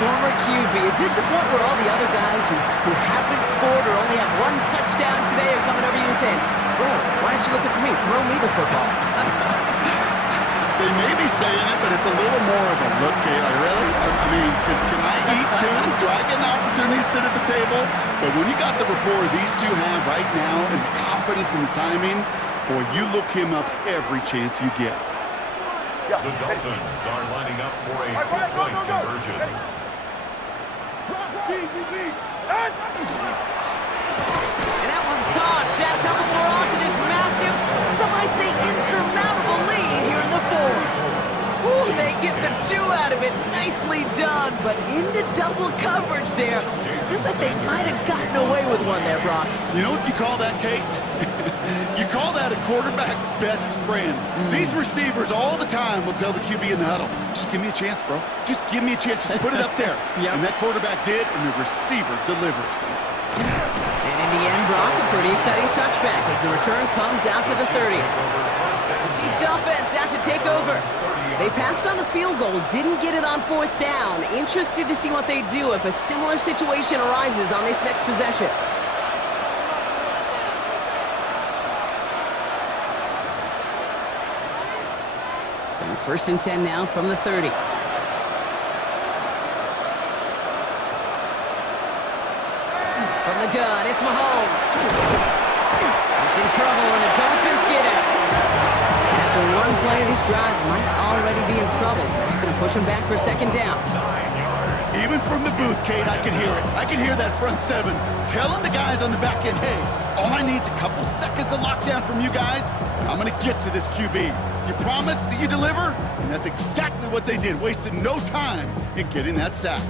former QB. Is this the point where all the other guys who haven't scored or only have one touchdown today are coming over you and saying, bro, why aren't you looking for me? Throw me the football. They may be saying it, but it's a little more of a look, Kate. Like, really? I mean, can I eat too? Do I get an opportunity to sit at the table? But when you got the rapport these two have right now and the confidence and the timing, boy, you look him up every chance you get. The Dolphins are lining up for a two-point conversion. And that one's caught. Add a couple more on to this massive, some might say insurmountable lead here in the fourth. Ooh, they get the two out of it. Nicely done, but into double coverage there. Feels like they might have gotten away with one there, Brock. You know what you call that, Kate? You call that a quarterback's best friend. These receivers all the time will tell the QB in the huddle, just give me a chance, bro. Just give me a chance. Just put it up there. Yep. And that quarterback did, and the receiver delivers. And in the end, Brock, a pretty exciting touchback as the return comes out to the 30. The Chiefs offense out to take over. They passed on the field goal, didn't get it on fourth down. Interested to see what they do if a similar situation arises on this next possession. So 1st and 10 now from the 30. From the gun, it's Mahomes. He's in trouble, and the Dolphins get him. After one play of this drive, might already be in trouble. That's going to push him back for 2nd down. Even from the booth, Kate, I can hear it. I can hear that front seven telling the guys on the back end, hey, all I need is a couple seconds of lockdown from you guys, and I'm going to get to this QB. You promise that you deliver? And that's exactly what they did. Wasted no time in getting that sack.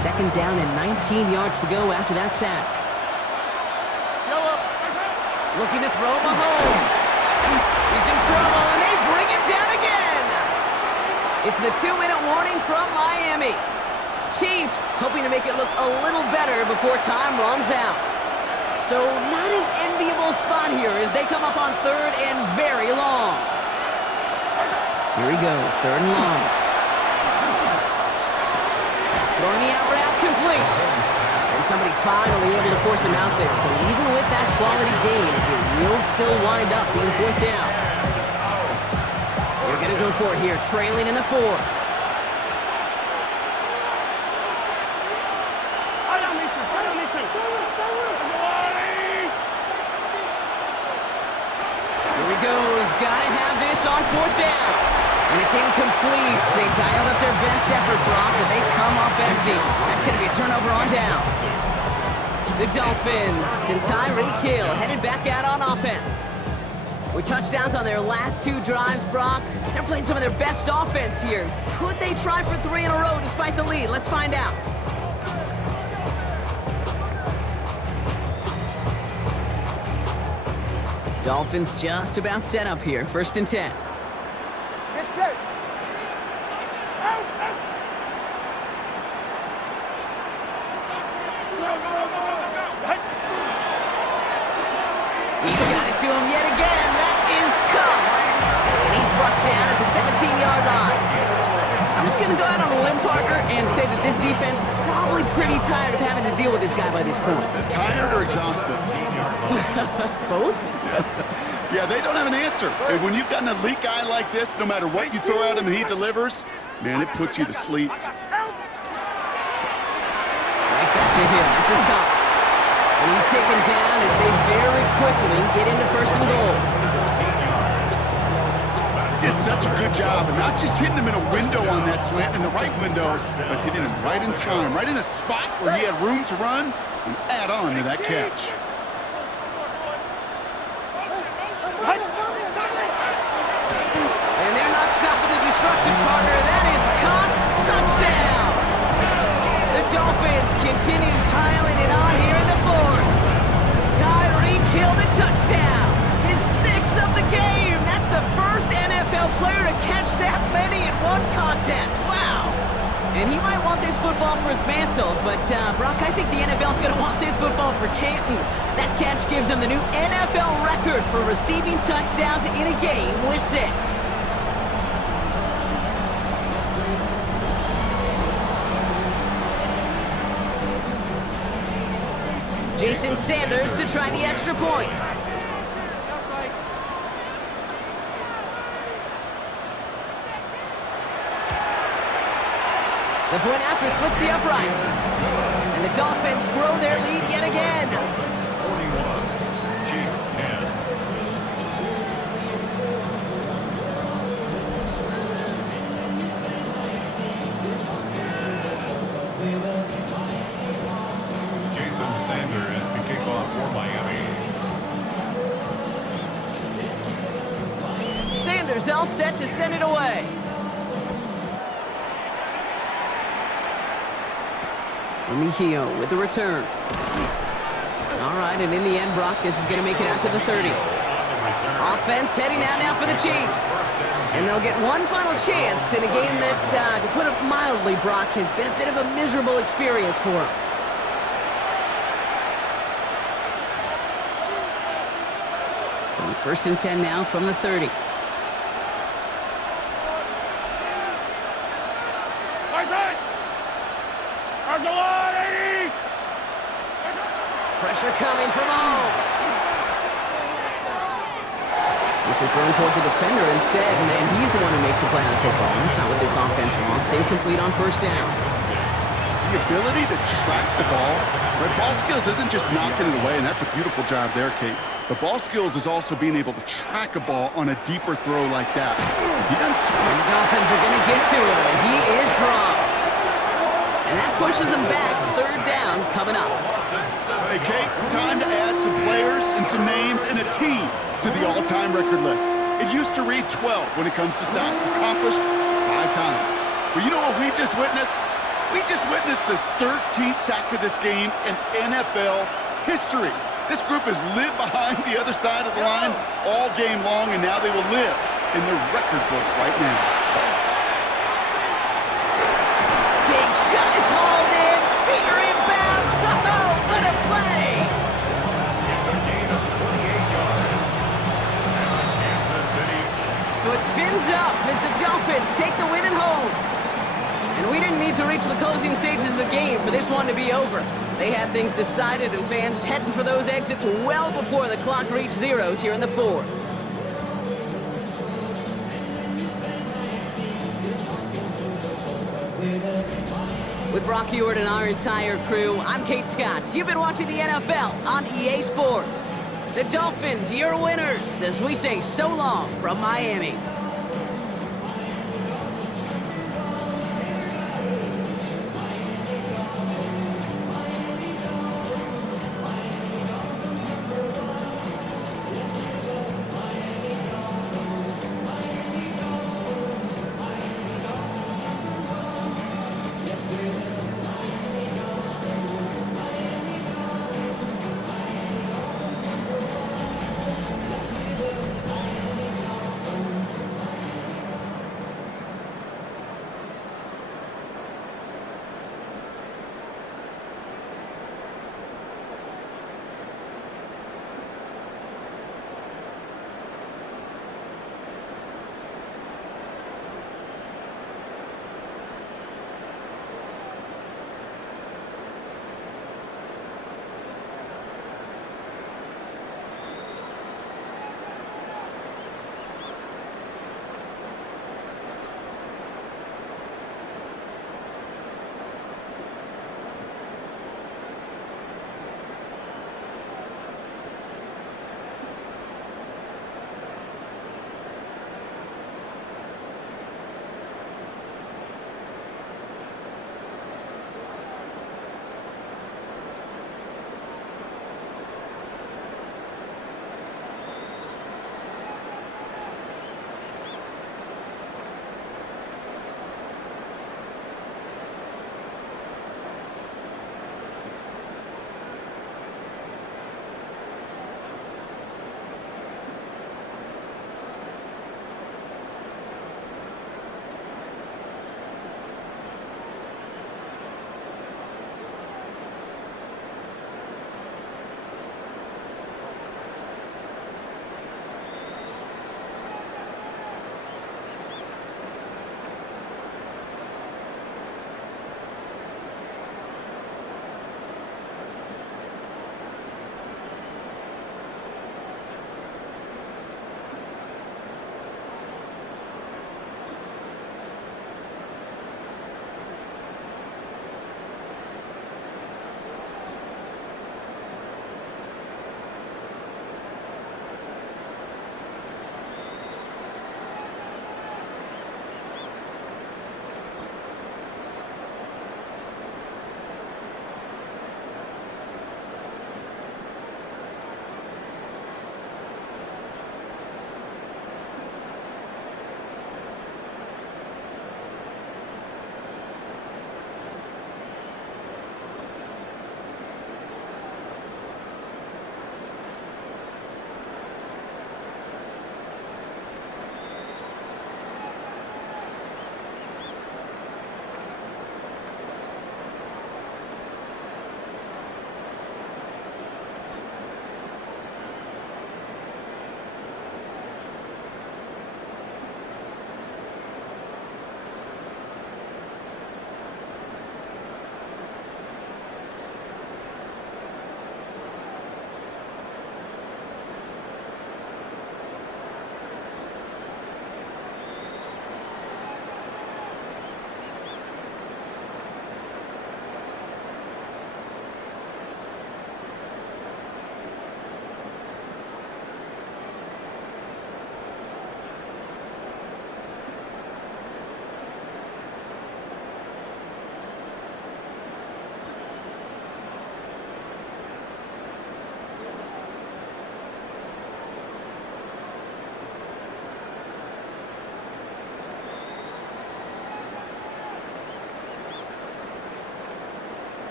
Second down and 19 yards to go after that sack. Looking to throw Mahomes. He's in trouble, and they bring him down again. It's the 2-minute warning from Miami. Chiefs hoping to make it look a little better before time runs out. So not an enviable spot here as they come up on 3rd and very long. Here he goes, 3rd and long. Throwing the out route complete. And somebody finally able to force him out there. So even with that quality gain, it will still wind up being 4th down. They're going to go for it here, trailing in the 4th. Here he goes. Got to have this on 4th down. And it's incomplete. They dialed up their best effort, Brock, but they come up empty. That's going to be a turnover on downs. The Dolphins and Tyreek Hill headed back out on offense. With touchdowns on their last 2 drives, Brock, they're playing some of their best offense here. Could they try for 3 in a row despite the lead? Let's find out. Dolphins just about set up here. 1st and 10. Get set. He's got it to him yet again. That is caught. And he's brought down at the 17-yard line. I'm just going to go out on a limb, partner, and say that this defense is probably pretty tired of having to deal with this guy by these points. Tired or exhausted? Both? Yeah, they don't have an answer. And when you've got an elite guy like this, no matter what you throw at him and he delivers, man, it puts you to sleep. Right back to him. This is caught. And he's taken down as they very quickly get into 1st and goal. Did such a good job, and not just hitting him in a window on that slant, in the right window, but hitting him right in time, right in a spot where he had room to run and add on to that catch. And they're not stopping the destruction, partner. That is caught. Touchdown. The Dolphins continue piling it on here in the 4th. Tyreek Hill to touchdown. His 6th of the game. That's the first NFL player to catch that many in one contest. Wow. And he might want this football for his mantle, but Brock, I think the NFL's going to want this football for Canton. That catch gives him the new NFL record for receiving touchdowns in a game with 6. Jason Sanders to try the extra point. The point after splits the uprights. And the Dolphins grow their lead yet again. 41, Chiefs 10. Jason Sanders to kick off for Miami. Sanders all set to send it away. Mejio with the return. All right, and in the end, Brock, this is going to make it out to the 30. Offense heading out now for the Chiefs. And they'll get one final chance in a game that, to put it mildly, Brock, has been a bit of a miserable experience for them. So 1st and 10 now from the 30. Pressure coming from Mahomes. This is thrown towards a defender instead, and he's the one who makes the play on the football. That's not what this offense wants. Incomplete on 1st down. The ability to track the ball, right? Ball skills isn't just knocking it away, and that's a beautiful job there, Kate. The ball skills is also being able to track a ball on a deeper throw like that. He doesn't split. And the Dolphins are going to get to him, and he is dropped. And that pushes them back. 3rd down coming up. Hey, Kate, it's time to add some players and some names and a team to the all-time record list. It used to read 12 when it comes to sacks, accomplished 5 times. But you know what we just witnessed? We just witnessed the 13th sack of this game in NFL history. This group has lived behind the other side of the line all game long, and now they will live in their record books right now. Big shot is hauled in. Feet are inbounds. Oh, what a play! It's a gain of 28 yards. Kansas City. So it's fins up as the Dolphins take the win at home. And we didn't need to reach the closing stages of the game for this one to be over. They had things decided and fans heading for those exits well before the clock reached zeros here in the 4th. With Brock Ewart and our entire crew, I'm Kate Scott. You've been watching the NFL on EA Sports. The Dolphins, your winners, as we say so long from Miami.